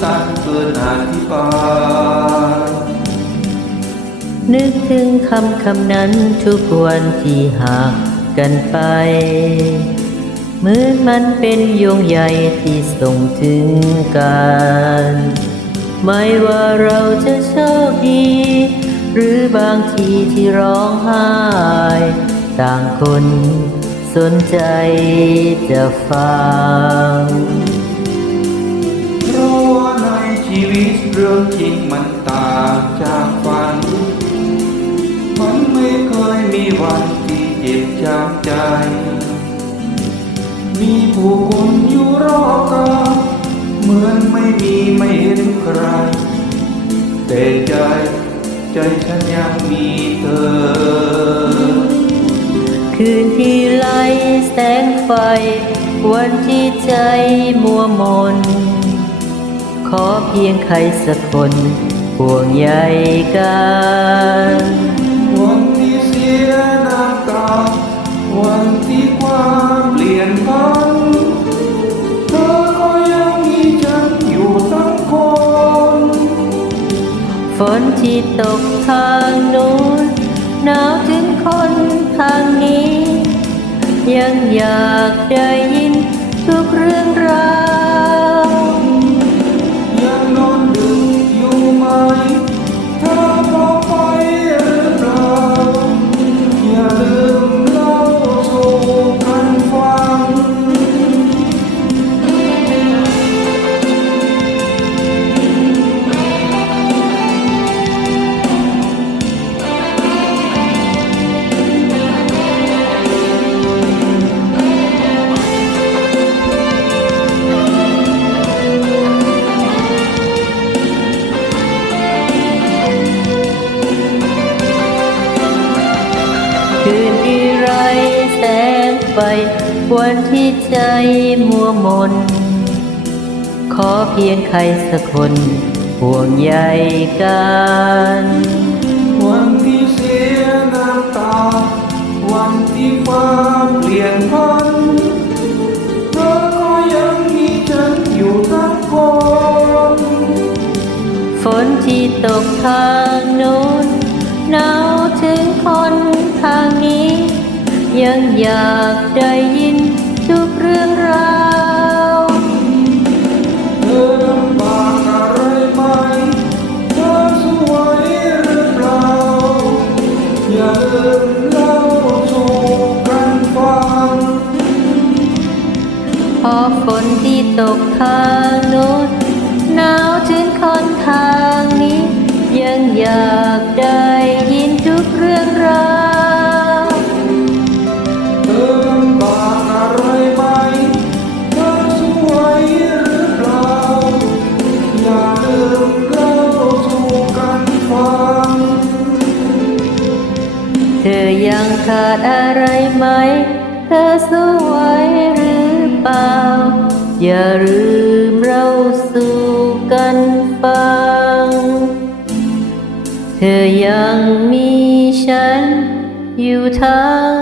สั้นเกินอธิบายนึกถึงคำคำนั้นทุกวันที่ห่างกันไป เหมือนมันเป็นยงใยที่ส่งถึงกัน ไม่ว่าเราจะโชคดี หรือบางทีที่ร้องไห้ ต่างคนสนใจจะฟัง ชีวิตเรื่องจริงมันต่างจากฝัน มันไม่เคยมีวันที่เจ็บจำใจ มีผู้คนอยู่รอบกายเหมือนไม่มีไม่เห็นใคร แต่ใจใจฉันยังมีเธอ คืนที่ไล่แสงไฟ วันที่ใจมัวมน ขอเพียงใครสักคนห่วงใยกันวันที่เสียน้ำตาวันที่ความเปลี่ยนพันเธอก็ยังมีฉันอยู่ทั้งคนฝนที่ตกทางนู้นหนาวถึงคนทางนี้ ยังอยากได้ยินทุกเรื่องราว ไฟวันที่ใจมัวมน ขอเพียงใครสักคนห่วงใยกันวันที่เสียน้ำตา วันที่ฟ้าเปลี่ยนพันเธอก็ยังมีฉันอยู่ทั้งคนฝนที่ตกทางนู้นหนาวถึงคนทางนี้ ยังอยากได้ยินทุกเรื่องราวเธอลำบากอะไรไหมเธอสวยหรือเปล่าอย่าลืมเล่าสู่กันฟังพอฝนที่ตกทางนู้นหนางขาดอะไรไหม เธอสวยหรือเปล่า อย่าลืมเราสู่กันฟัง เธอยังมีฉันอยู่ทั้ง